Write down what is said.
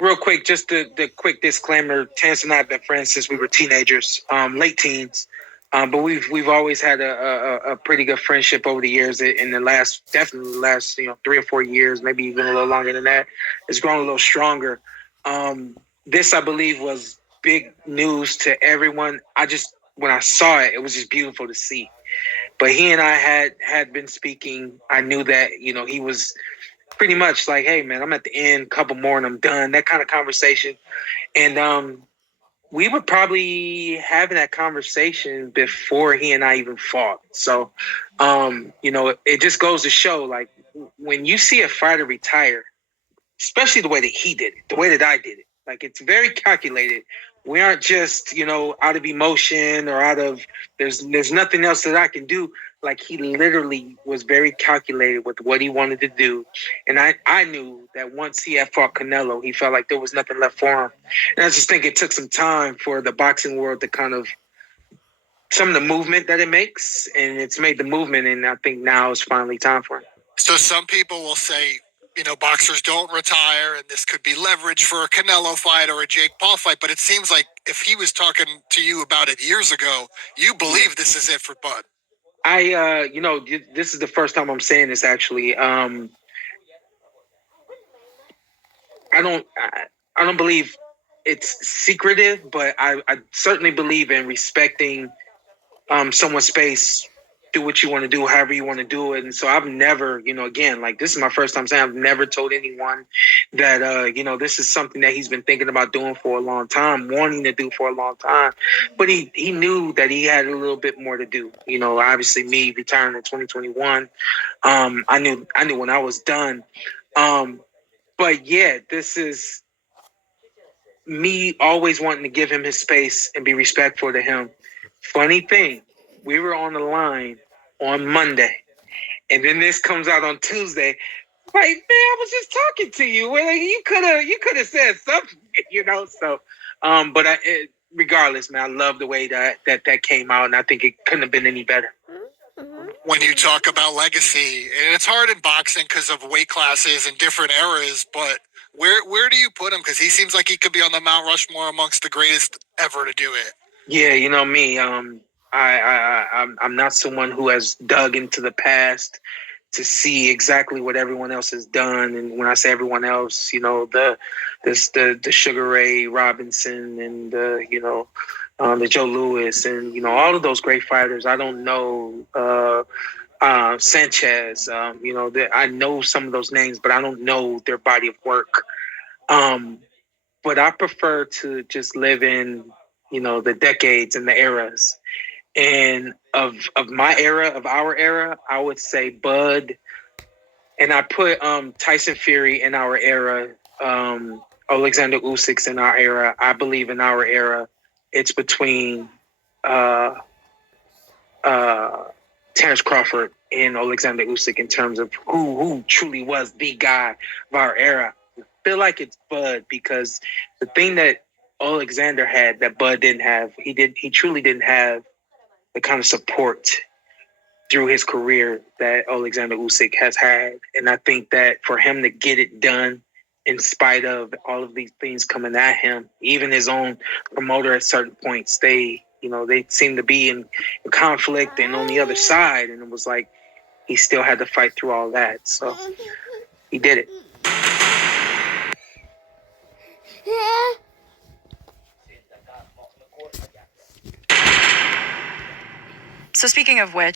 Real quick, just the quick disclaimer: Terrence and I have been friends since we were teenagers, late teens. But we've always had a pretty good friendship over the years. In the definitely the last 3 or 4 years, maybe even a little longer than that, it's grown a little stronger. This, I believe, was big news to everyone. When I saw it, it was just beautiful to see. But he and I had been speaking. I knew that he was pretty much like, hey man, I'm at the end, couple more and I'm done. That kind of conversation. And we were probably having that conversation before he and I even fought. So it just goes to show, like, when you see a fighter retire, especially the way that he did it, the way that I did it, like, it's very calculated. We aren't just, out of emotion or out of there's nothing else that I can do. Like, he literally was very calculated with what he wanted to do. And I knew that once he had fought Canelo, he felt like there was nothing left for him. And I just think it took some time for the boxing world to kind of some of the movement that it makes, and it's made the movement, and I think now is finally time for him. So some people will say, boxers don't retire, and this could be leverage for a Canelo fight or a Jake Paul fight. But it seems like if he was talking to you about it years ago, you believe this is it for Bud. This is the first time I'm saying this, actually. I don't believe it's secretive, but I certainly believe in respecting someone's space. Do what you want to do, however you want to do it. And so I've never, again, like, this is my first time saying, I've never told anyone that, this is something that he's been thinking about doing for a long time, wanting to do for a long time. But he knew that he had a little bit more to do. Obviously me retiring in 2021, I knew when I was done. But yeah, this is me always wanting to give him his space and be respectful to him. Funny thing, we were on the line on Monday, and then this comes out on Tuesday. Like, man, I was just talking to you. Well, like, you could have said something, So, regardless, man, I love the way that came out, and I think it couldn't have been any better. When you talk about legacy, and it's hard in boxing because of weight classes and different eras, but where do you put him? Because he seems like he could be on the Mount Rushmore amongst the greatest ever to do it. Yeah, me. I'm not someone who has dug into the past to see exactly what everyone else has done. And when I say everyone else, the Sugar Ray Robinson and the Joe Louis and all of those great fighters. I don't know Sanchez. I know some of those names, but I don't know their body of work. But I prefer to just live in the decades and the eras. And of my era, of our era, I would say Bud. And I put Tyson Fury in our era, Alexander Usyk's in our era. I believe in our era, it's between Terrence Crawford and Alexander Usyk in terms of who truly was the guy of our era. I feel like it's Bud because the thing that Alexander had that Bud didn't have, he truly didn't have the kind of support through his career that Alexander Usyk has had. And I think that for him to get it done in spite of all of these things coming at him, even his own promoter at certain points, they seem to be in conflict and on the other side. And it was like he still had to fight through all that. So he did it. So speaking of which,